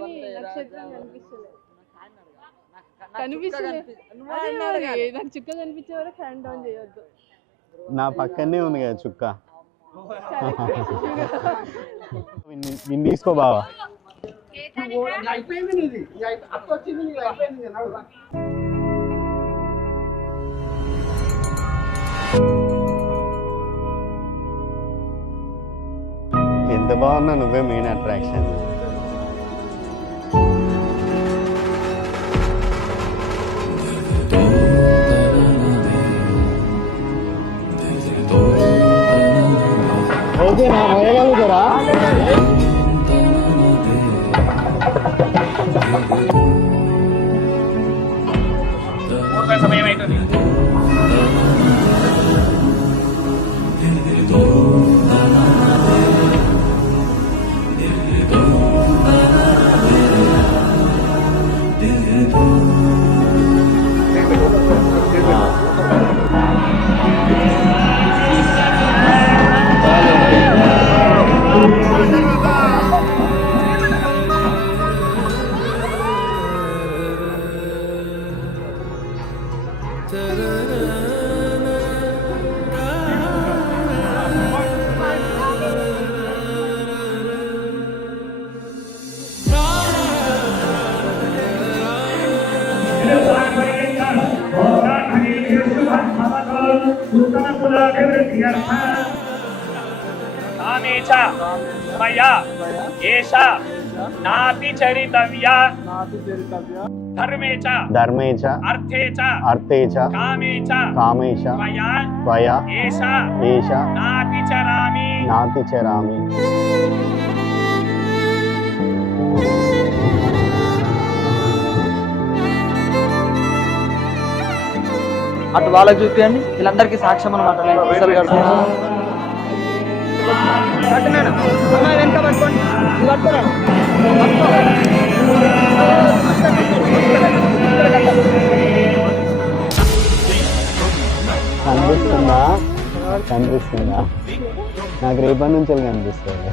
కానీ నక్షత్రం కనిపిస్తలే. నాకు చుక్క కనిపించే వరకు హ్యాండ్ డౌన్ చేయొద్దు. నా పక్కనే ఉంది కదా చుక్క. విన్ తీసుకో బావా. ఎంత బాగున్నా నువ్వే మెయిన్ అట్రాక్షన్. ఓకేనా మోయగలుగుతారా? సమయం అవుతుంది. ధర్మే చ అర్థే చ కామే చ త్వయా ఏష నాతి చరామి. అటు వాళ్ళకి చూపించండి. వీళ్ళందరికీ సాక్ష్యం అనమాట. వెనక పట్టుకోండి. కనిపిస్తుందా? కనిపిస్తుందా? నాకు రేపటి నుంచి కనిపిస్తుంది.